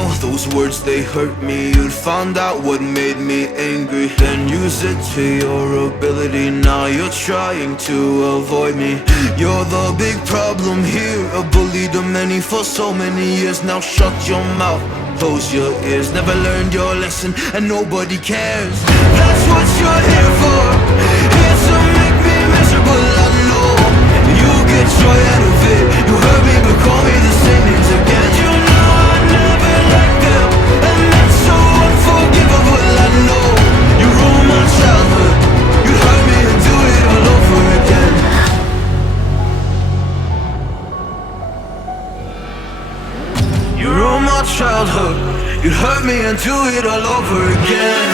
know those words, they hurt me. You'd found out what made me angry, then use it to your ability. Now you're trying to avoid me. You're the big problem here, a bully to many for so many years. Now shut your mouth, close your ears. Never learned your lesson and nobody cares. That's what you're here for, here to make me miserable. I know you get joy out of it. You hurt me but call me the same names again. You know I never liked them, and that's so unforgivable. I know you ruined my childhood. You hurt me and do it all over again. You ruined my childhood. You hurt me and do it all over again.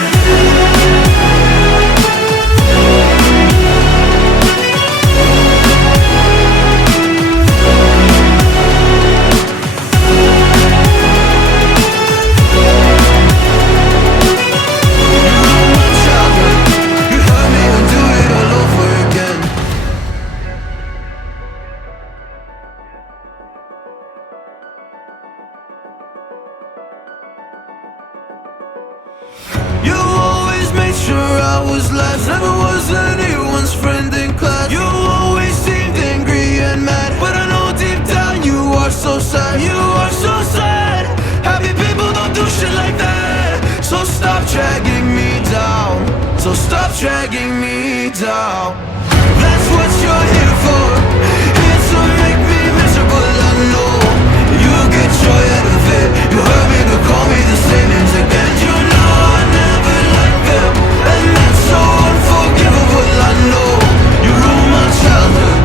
You always made sure I was last, never was anyone's friend in class. You always seemed angry and mad, but I know deep down you are so sad. You are so sad. Happy people don't do shit like that. So stop dragging me down, so stop dragging me down. That's what you're here for, here to make me miserable. I know you get joy out of it. You hurt me but call me the same names again. You know I never liked them, and that's so unforgivable. I know you ruined my childhood.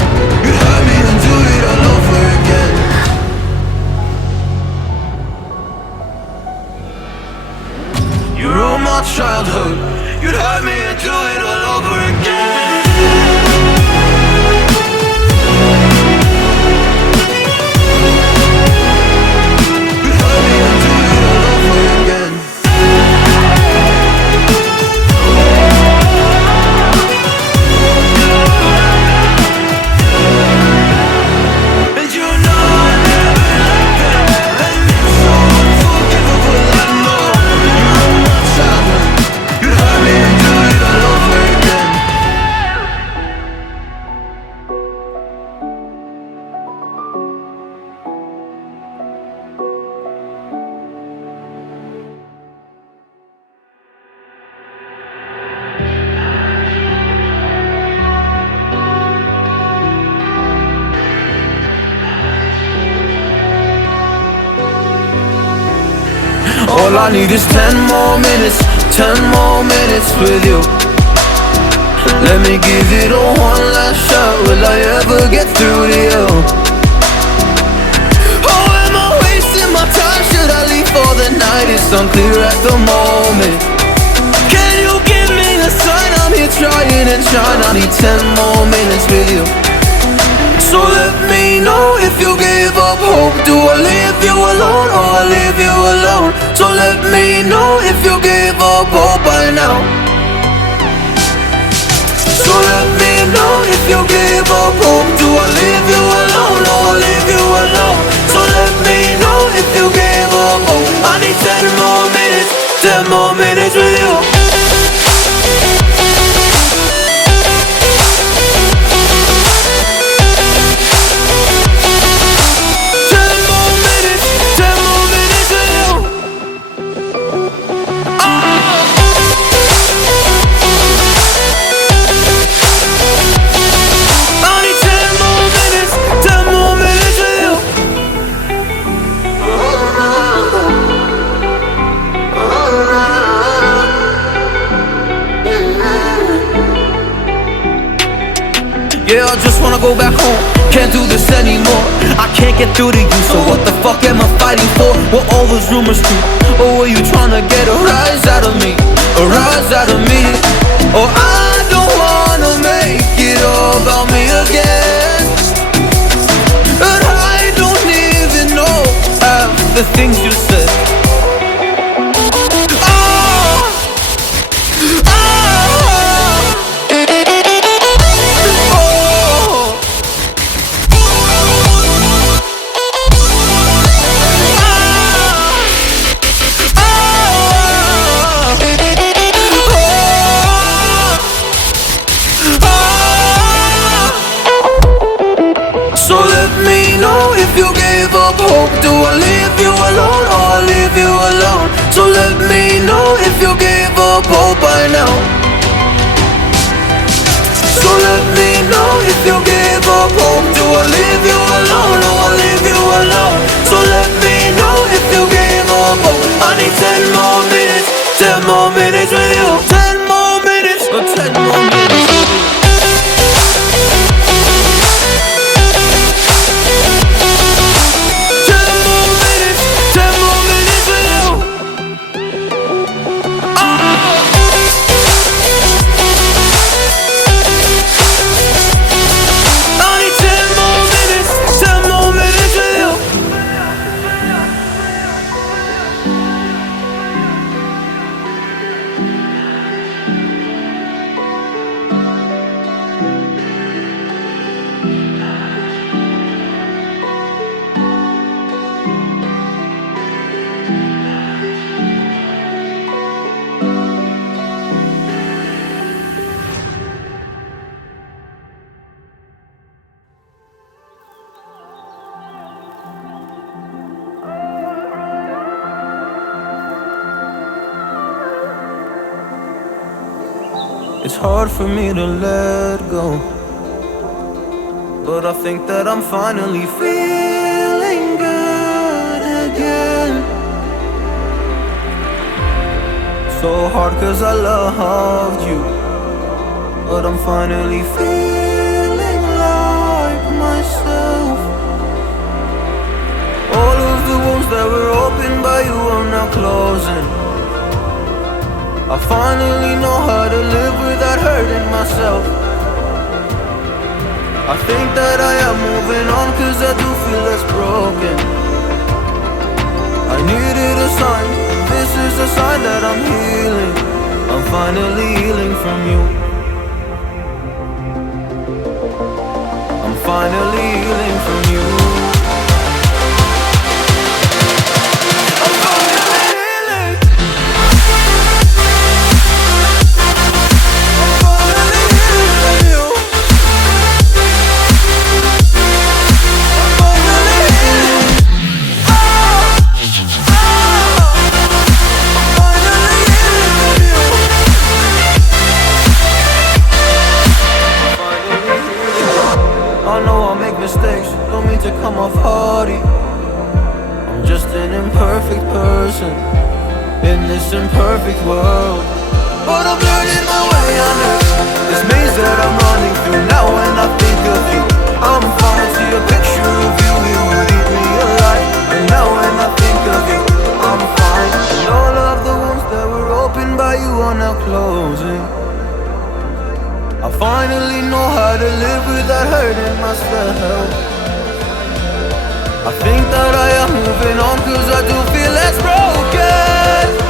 You hurt me and do it all over again. You ruined my childhood. You'd hurt me and do it all over again. All I need is 10 more minutes, 10 more minutes with you. Let me give it a one last shot. Will I ever get through to you? Oh, am I wasting my time? Should I leave for the night? It's unclear at the moment. Can you give me a sign? I'm here trying and trying. I need 10 more minutes with you. So let me know if you gave up hope. Do I leave you alone or I leave you alone? So let me know if you gave up hope by now. So let me know if you gave up hope. Do I leave you alone or I leave you alone? So let me know if you gave up hope. I need 10 more minutes, 10 more minutes with you. Yeah, I just wanna go back home. Can't do this anymore. I can't get through to you, so what the fuck am I fighting for? Were all those rumors true? Or were you trying to get a rise out of me? A rise out of me? Or I don't wanna make it all about me again. But I don't even know half the things you said. give up hope? Do I leave you alone or I leave you alone? So let me know if you gave up hope by now. So let me know if you gave up hope. Do I leave you alone or I leave you alone? So let me know if you gave up hope. I need 10 more minutes, 10 more minutes with you. 10 more minutes, or 10 more minutes with you. It's hard for me to let go, but I think that I'm finally feeling good again. So hard cause I loved you, but I'm finally feeling like myself. All of the wounds that were opened by you are now closing. I finally know how to live without hurting myself. I think that I am moving on cause I do feel less broken. I needed a sign, this is a sign that I'm healing. I'm finally healing from you. I'm finally healing from you. Mistakes, don't mean to come off hardy. I'm just an imperfect person in this imperfect world, but I'm learning my way under this maze that I'm running through. Now when I think of you, I'm fine. See a picture of you, it would eat me alive. And now when I think of you, I'm fine. And all of the wounds that were opened by you are now closing. I finally know how to live without hurting myself. I think that I am moving on cause I do feel less broken.